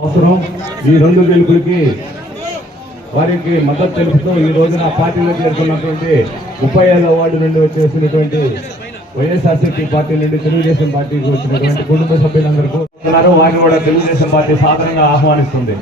అవసరం. ఈ రెండు గెలుపులకి వారికి మద్దతు తెలుపుతూ ఈ రోజున పార్టీలో చేరుకున్నటువంటి ముప్పై ఐదవ వార్డు నుండి వచ్చేసినటువంటి వైఎస్ఆర్సీపీ పార్టీ నుండి తెలుగుదేశం పార్టీకి వచ్చినటువంటి కుటుంబ సభ్యులందరికీ ఉన్నారు. వారిని కూడా తెలుగుదేశం పార్టీ సాధారణంగా ఆహ్వానిస్తుంది.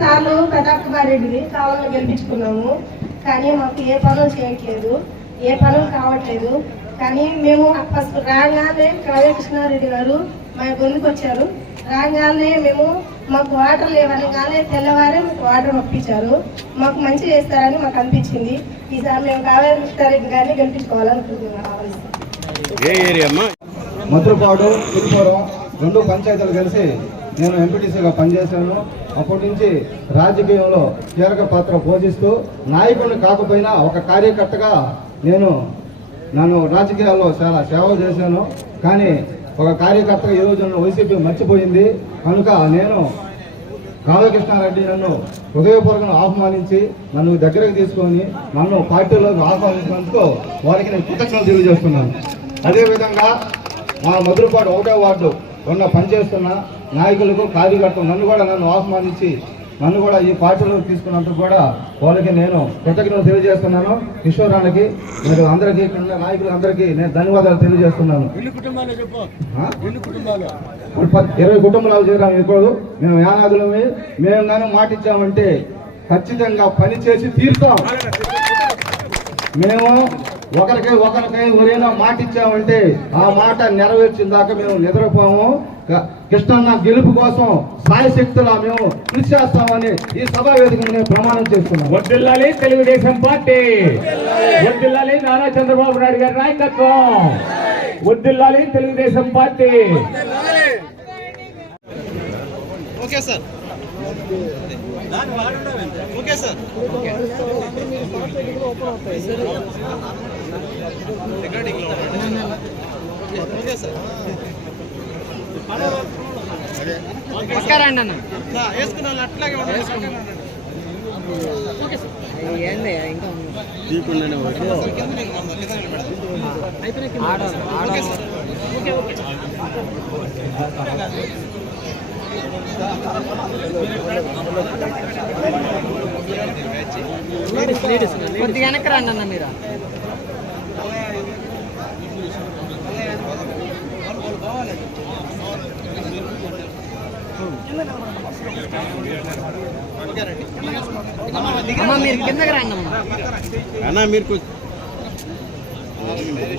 సార్లు ప్రతాప్ గారెడ్డిని కావాలని గెలిపించుకున్నాము. కానీ మాకు ఏ పనులు చేయట్లేదు. ఏ పనులు కావట్లేదు. కానీ మేము ఫస్ట్ రాగానే కృష్ణారెడ్డి గారు మా గొంతుకు వచ్చారు. రాగానే మేము మాకు వాటర్ లేవనగానే తెల్లవారే మాకు వాటర్ పంపించారు. మాకు మంచి చేస్తారని మాకు అనిపించింది. ఈసారి మేము కావేశ్వరరెడ్డి గారిని గెలిపించుకోవాలనుకుంటున్నాం. మధురపాడు పులిపురం రెండు పంచాయతీలు కలిసి నేను ఎంపీటీసీగా పనిచేశాను. అప్పటి నుంచి రాజకీయంలో కీలక పాత్ర పోషిస్తూ నాయకుడిని కాకపోయినా ఒక కార్యకర్తగా నేను నన్ను రాజకీయాల్లో చాలా సేవ చేశాను. కానీ ఒక కార్యకర్తగా ఈ రోజు నన్ను వైసీపీ మర్చిపోయింది. కనుక నేను రామకృష్ణారెడ్డి నన్ను హృదయపూర్వకంగా ఆహ్వానించి నన్ను దగ్గరకు తీసుకొని నన్ను పార్టీలోకి ఆహ్వానించినందుకు వారికి నేను కృతజ్ఞతలు తెలియజేస్తున్నాను. అదేవిధంగా మా మధురపాడు ఒకటో వార్డు ఉన్న పనిచేస్తున్న నాయకులకు కార్యకర్తలు నన్ను కూడా నన్ను ఆహ్వానించి నన్ను కూడా ఈ పార్టీలోకి తీసుకున్నందుకు కూడా వాళ్ళకి నేను కృతజ్ఞతలు తెలియజేస్తున్నాను. కిషోరానికి మీరు అందరికీ ఇక్కడ ఉన్న నాయకులందరికీ నేను ధన్యవాదాలు తెలియజేస్తున్నాను. ఇరవై కుటుంబాలు చేరాం ఇప్పుడు. మేము యానాదులమే మేము కానీ మాట ఇచ్చామంటే ఖచ్చితంగా పని చేసి తీరుతాం. మేము ఒకరికి ఒకరికై ఎవరైనా మాట ఇచ్చామంటే ఆ మాట నెరవేర్చిన దాకా మేము నిద్రపోము. కృష్ణన్న గెలుపు కోసం సాయశక్తులా మేము కృషి చేస్తామని ఈ సభా వేదిక నేను ప్రమాణం చేస్తున్నాను వర్దిల్లాలి తెలుగుదేశం పార్టీ. వర్దిల్లాలి నారా చంద్రబాబు నాయుడు గారి నాయకత్వం. వర్దిల్లాలి Telugu Desam party. Okay sir. Okay sir. రికార్డింగ్లో ఉండండి. ఓకే సార్ నా, వేసుకున్న వాళ్ళు అట్లాగే ఉండండి పక్కన కొద్దిగా వెనక్కి రండి అన్న మీరు. అమ్మ మీరు కిందకి రండి అమ్మ. అన్నా మీరు కొంచెం వాడేది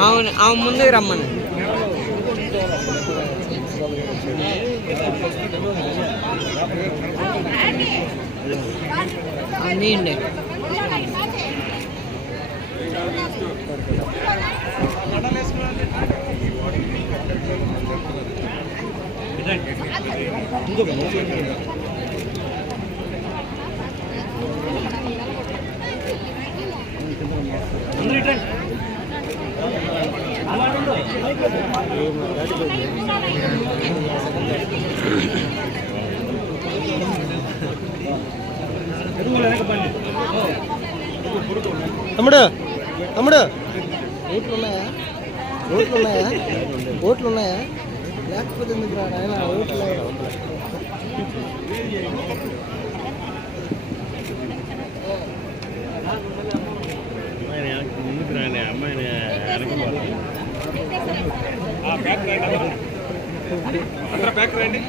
అవును ఆమె ముందుకు రమ్మని. నీండి తమ్ముడు తమ్ముడు ఓట్లు ఉన్నాయా ఓట్లు ఉన్నాయా ఓట్లు ఉన్నాయా లేకపోతే ఎందుకు రా నాయన ఓట్లు లేవు. అందరూ బ్యాక్ రండి.